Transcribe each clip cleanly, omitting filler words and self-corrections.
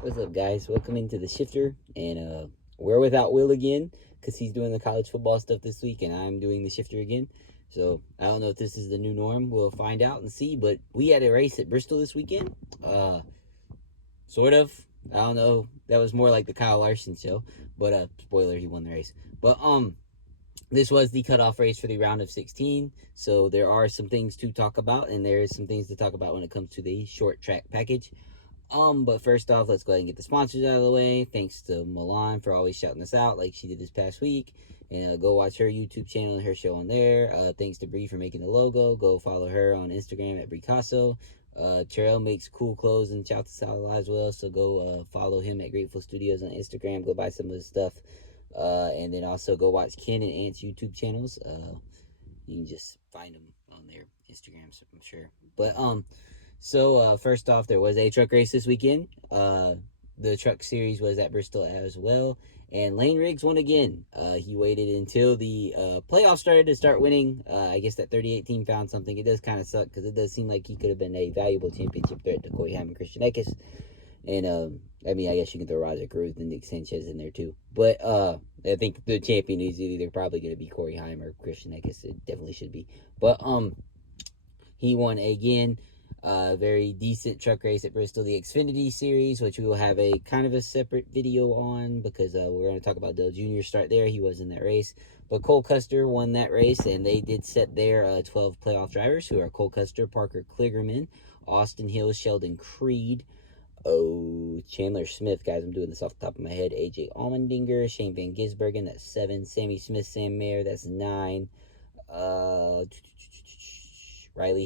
What's up, guys? Welcome into the shifter, and we're without Will again because he's doing the college football stuff this week, and I'm doing the shifter again. So I don't know if this is the new norm. We'll find out and see. But we had a race at Bristol this weekend. Sort of. I don't know. That was more like the Kyle Larson show. But spoiler, he won the race. But this was the cutoff race for the round of 16. So there are some things to talk about, and there is some things to talk about when it comes to the short track package. But first off, let's go ahead and get the sponsors out of the way. Thanks to Milan for always shouting us out like she did this past week. And go watch her YouTube channel and her show on there. Thanks to Bree for making the logo. Go follow her on Instagram at Bricasso. Terrell makes cool clothes and shouts us out as well. So go follow him at Grateful Studios on Instagram. Go buy some of his stuff. And then also go watch Ken and Ant's YouTube channels. You can just find them on their Instagrams, I'm sure. But So first off, there was a truck race this weekend. The truck series was at Bristol as well, and Lane Riggs won again. He waited until the playoffs started to start winning. I guess that 38 team found something. It does kind of suck because it does seem like he could have been a valuable championship threat to Corey Haim and Christian Eckes. And I mean, I guess you can throw Roger Cruz and Nick Sanchez in there too. But I think the champion is either probably going to be Corey Haim or Christian Eckes. It definitely should be. But he won again. Very decent truck race at Bristol, the Xfinity Series, which we will have a kind of a separate video on because we're going to talk about Dale Jr. start there. He was in that race. But Cole Custer won that race, and they did set their 12 playoff drivers, who are Cole Custer, Parker Kligerman, Austin Hill, Sheldon Creed, Chandler Smith, guys, I'm doing this off the top of my head, AJ Allmendinger, Shane Van Gisbergen, that's 7, Sammy Smith, Sam Mayer, that's 9, Riley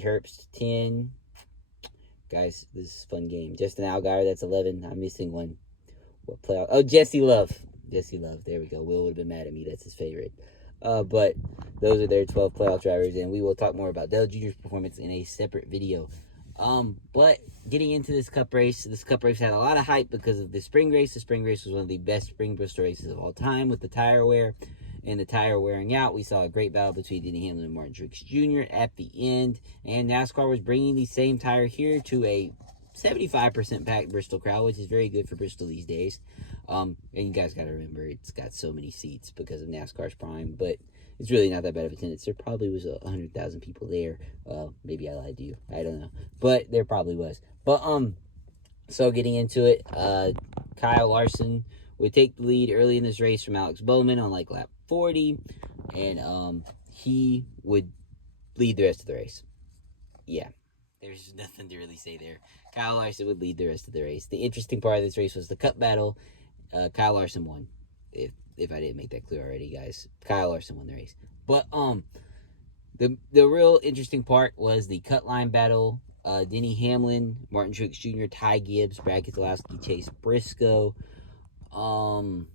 Herbst, 10, guys, this is a fun game. Justin Allgaier, that's 11. I'm missing one. What playoff? Oh, Jesse Love. Jesse Love. There we go. Will would have been mad at me. That's his favorite. But those are their 12 playoff drivers, and we will talk more about Dale Jr.'s performance in a separate video. But getting into this cup race had a lot of hype because of the spring race. The spring race was one of the best spring Bristol races of all time with the tire wear and the tire wearing out. We saw a great battle between Denny Hamlin and Martin Truex Jr. at the end, and NASCAR was bringing the same tire here to a 75% packed Bristol crowd, which is very good for Bristol these days. And you guys got to remember, it's got so many seats because of NASCAR's prime, but it's really not that bad of attendance. There probably was 100,000 people there. Maybe I lied to you. I don't know, but there probably was. But so getting into it, Kyle Larson would take the lead early in this race from Alex Bowman on like lap 40, and he would lead the rest of the race. Yeah, there's nothing to really say there. Kyle Larson would lead the rest of the race. The interesting part of this race was the cup battle. Kyle Larson won. If I didn't make that clear already, guys, Kyle Larson won the race. But the real interesting part was the cut line battle. Denny Hamlin, Martin Truex Jr., Ty Gibbs, Brad Keselowski, Chase Briscoe, and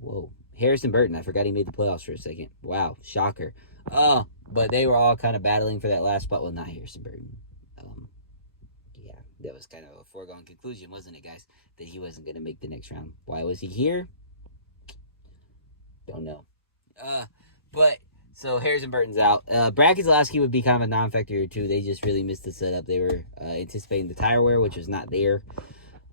whoa, Harrison Burton. I forgot he made the playoffs for a second. Wow, shocker. But they were all kind of battling for that last spot. Well, not Harrison Burton. Yeah, that was kind of a foregone conclusion, wasn't it, guys? That he wasn't going to make the next round. Why was he here? Don't know. But so Harrison Burton's out. Brad Keselowski would be kind of a non-factor here too. They just really missed the setup. They were anticipating the tire wear, which was not there.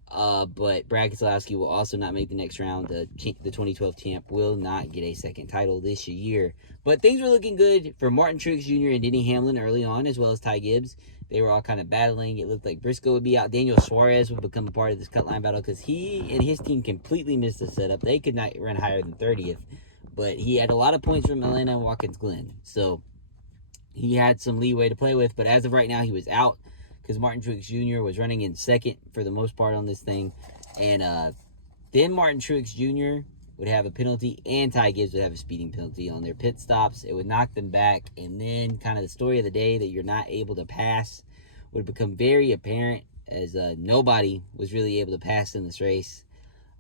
But Brad Keselowski will also not make the next round. The 2012 champ will not get a second title this year. But things were looking good for Martin Truex Jr. and Denny Hamlin early on, as well as Ty Gibbs. They were all kind of battling. It looked like Briscoe would be out. Daniel Suarez would become a part of this cut line battle because he and his team completely missed the setup. They could not run higher than 30th. But he had a lot of points from Atlanta and Watkins Glen. So he had some leeway to play with. But as of right now, he was out because Martin Truex Jr. was running in second for the most part on this thing. And then Martin Truex Jr. would have a penalty, and Ty Gibbs would have a speeding penalty on their pit stops. It would knock them back, and then kind of the story of the day that you're not able to pass would become very apparent as nobody was really able to pass in this race.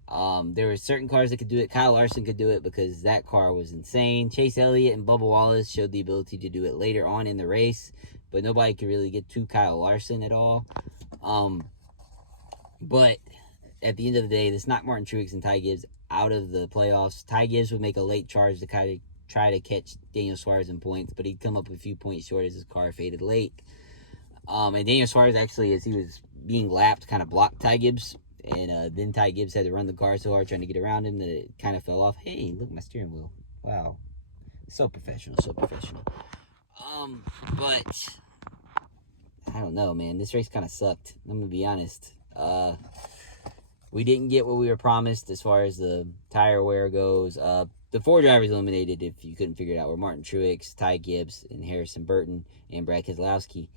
There were certain cars that could do it. Kyle Larson could do it because that car was insane. Chase Elliott and Bubba Wallace showed the ability to do it later on in the race, but nobody could really get to Kyle Larson at all. But at the end of the day, this knocked Martin Truex and Ty Gibbs out of the playoffs. Ty Gibbs would make a late charge to kind of try to catch Daniel Suarez in points, but he'd come up a few points short as his car faded late. And Daniel Suarez actually, as he was being lapped, kind of blocked Ty Gibbs And then Ty Gibbs had to run the car so hard trying to get around him that it kind of fell off. Hey, look at my steering wheel. Wow. So professional, so professional. But I don't know, man. This race kind of sucked. I'm going to be honest. We didn't get what we were promised as far as the tire wear goes. The 4 drivers eliminated, if you couldn't figure it out, were Martin Truex, Ty Gibbs, and Harrison Burton, and Brad Keselowski.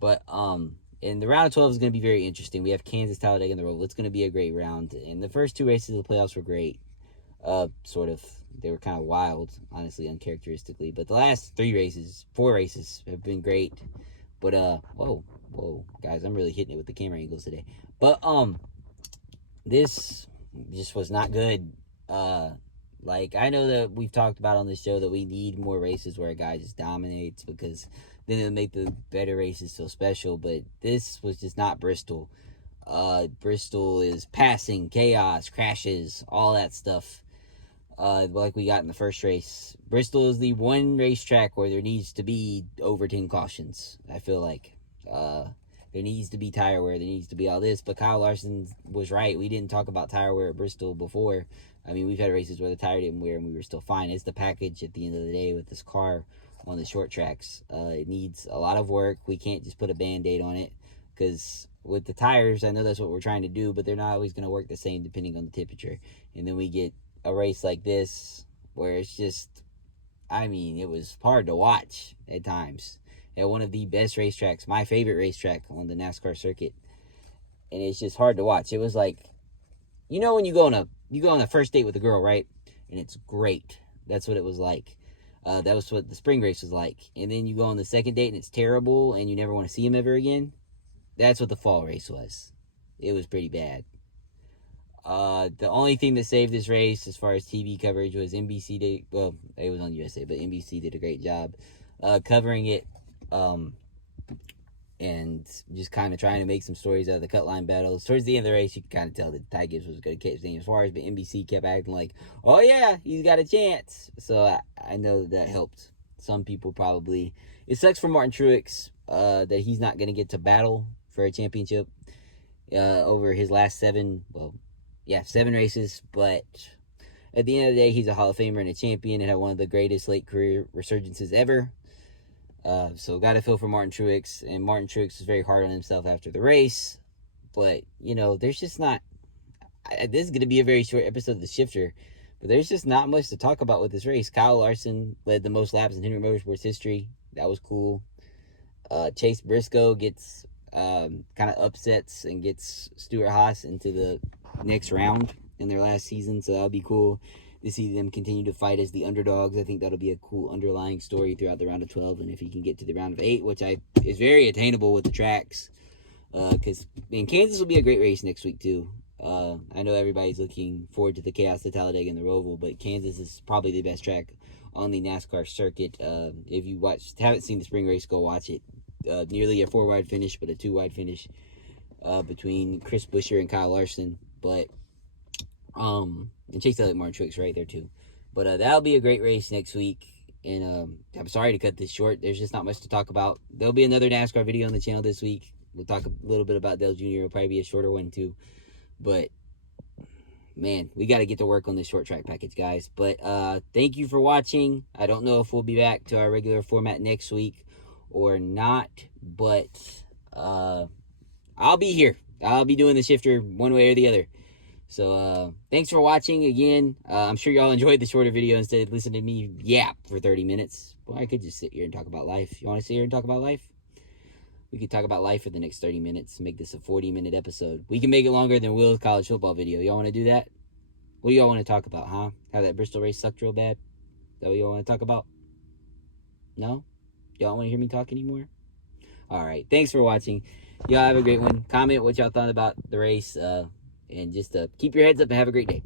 But and the round of 12 is going to be very interesting. We have Kansas, Talladega, and the Roval. It's going to be a great round. And the first 2 races of the playoffs were great. Sort of. They were kind of wild, honestly, uncharacteristically. But the last 4 races have been great. But whoa, guys, I'm really hitting it with the camera angles today. But this just was not good. Like, I know that we've talked about on this show that we need more races where a guy just dominates, because then it'll make the better races so special. But this was just not Bristol. Bristol is passing, chaos, crashes, all that stuff. Like we got in the first race. Bristol is the one racetrack where there needs to be over 10 cautions, I feel like. There needs to be tire wear. There needs to be all this. But Kyle Larson was right. We didn't talk about tire wear at Bristol before. I mean, we've had races where the tire didn't wear and we were still fine. It's the package at the end of the day with this car on the short tracks. It needs a lot of work. We can't just put a Band-Aid on it, because with the tires, I know that's what we're trying to do, but they're not always going to work the same depending on the temperature. And then we get a race like this where it's just, I mean, it was hard to watch at times at one of the best racetracks, my favorite racetrack on the NASCAR circuit. And it's just hard to watch. It was like, you know, when you go on a first date with a girl, right? And it's great. That's what it was like. That was what the spring race was like. And then you go on the second date and it's terrible and you never want to see him ever again. That's what the fall race was. It was pretty bad. The only thing that saved this race as far as TV coverage was NBC. Well, it was on USA, but NBC did a great job covering it, and just kind of trying to make some stories out of the cut line battles. Towards the end of the race, you could kind of tell that Ty Gibbs was going to catch Daniel Suarez, but NBC kept acting like, oh yeah, he's got a chance. So I know that helped some people probably. It sucks for Martin Truex that he's not going to get to battle for a championship over his last 7 races, but at the end of the day, he's a Hall of Famer and a champion and had one of the greatest late career resurgences ever. So got to feel for Martin Truex, and Martin Truex is very hard on himself after the race, but, you know, there's just not, this is going to be a very short episode of The Shifter, but there's just not much to talk about with this race. Kyle Larson led the most laps in Henry Motorsports history. That was cool. Chase Briscoe gets, kind of upsets and gets Stuart Haas into the next round in their last season, so that'll be cool to see them continue to fight as the underdogs. I think that'll be a cool underlying story throughout the round of 12, and if he can get to the round of 8, which is very attainable with the tracks, because Kansas will be a great race next week too. I know everybody's looking forward to the chaos of Talladega and the Roval, but Kansas is probably the best track on the NASCAR circuit. If you haven't seen the spring race, go watch it. Nearly a 4-wide finish, but a 2-wide finish between Chris Buescher and Kyle Larson. But and Chase Elliott, Martin Truex right there too. But that'll be a great race next week. And I'm sorry to cut this short. There's just not much to talk about. There'll be another NASCAR video on the channel this week. We'll talk a little bit about Dale Jr. It'll probably be a shorter one too. But man, we got to get to work on this short track package, guys. But thank you for watching. I don't know if we'll be back to our regular format next week or not, but I'll be here. I'll be doing the shifter one way or the other. So thanks for watching again. I'm sure y'all enjoyed the shorter video instead of listening to me yap for 30 minutes. Well, I could just sit here and talk about life. You want to sit here and talk about life? We could talk about life for the next 30 minutes. Make this a 40-minute episode. We can make it longer than Will's college football video. Y'all want to do that? What do y'all want to talk about, huh? How that Bristol race sucked real bad? Is that what y'all want to talk about? No? Y'all want to hear me talk anymore? All right. Thanks for watching. Y'all have a great one. Comment what y'all thought about the race. And just keep your heads up and have a great day.